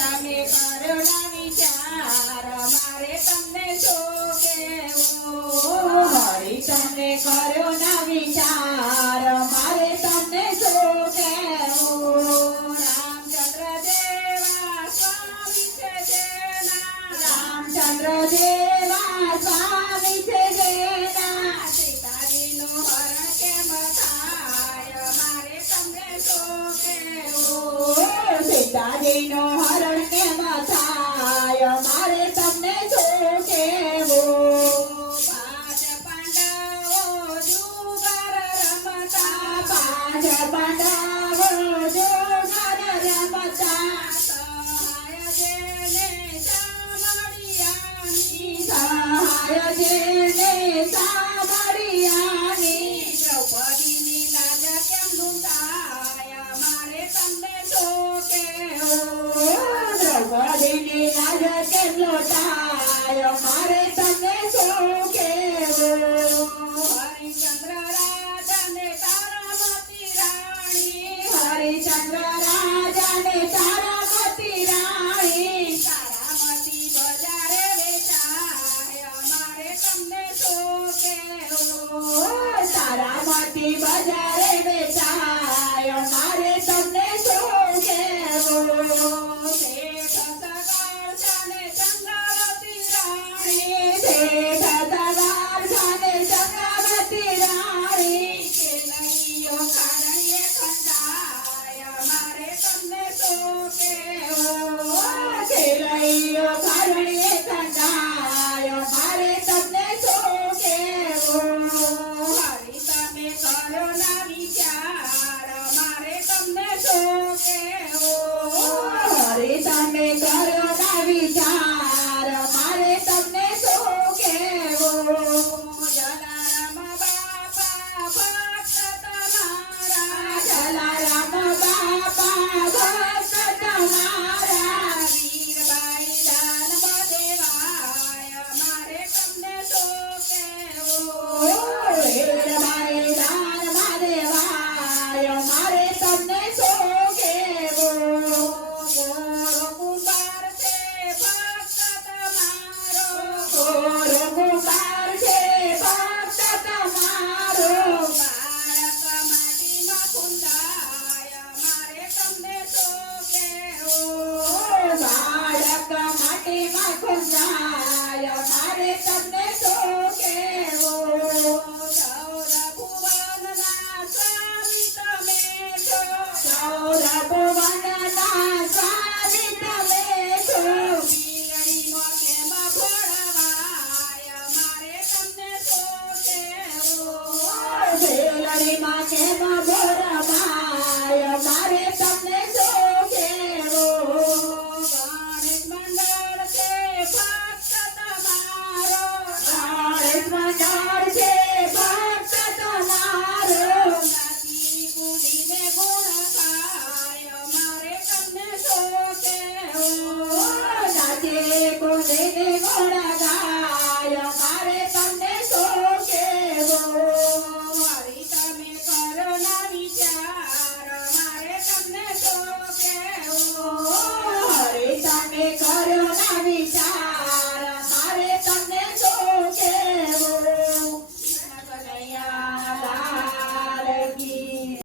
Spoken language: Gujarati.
તમે કર્યો ના વિચાર મારે તમને શું કહેવું હરી તમે કર્યો ના વિચાર મારે તમને શું કહેવું રામચંદ્ર દેવા સ્વામી છે જેના રામચંદ્ર દેવા સ્વામી છે જેના સીતાજીનું હરણ કેમ થાય મારે તમને શું કહેવું સીતાજીનો હરણ કેમ થાય મારે તમને શું કહેવું પાંચ પાંડવો જુગાર રમતા પાંચ પાંડવો જુગાર રમતા સહાય જેને સાંભળ્યાની સહાય જેને સાંભળ્યાની દ્રૌપદીની લાજ કેમ લૂંટાય મારે તમને શું કહેવું દ્રૌપદીની લાજ કેટલો થાય મારે તમને શું કહેવું હરિચંદ્ર રાજાને તારામતી રાણી હરિચંદ્ર રાજાને તારામતી રાણી તારામતી બજારે વેચાય મારે તમને શું કહેવું તારામતી બજારે વેચાય મારે તમને શું કહેવું શેઠ સગાળ જાને ચંદ્રાવતી રાણી શેઠ સગાર જાને ચંદ્રાવતી રાણી ખેલૈયો ખારણીએ ખંડાય મારે તમને શું કહેવું ખેલૈયો કારણે કંડાય મારે તમને શું કહેવું હરી તમે કરો ના વિચાર મારે તમને શું કહેવું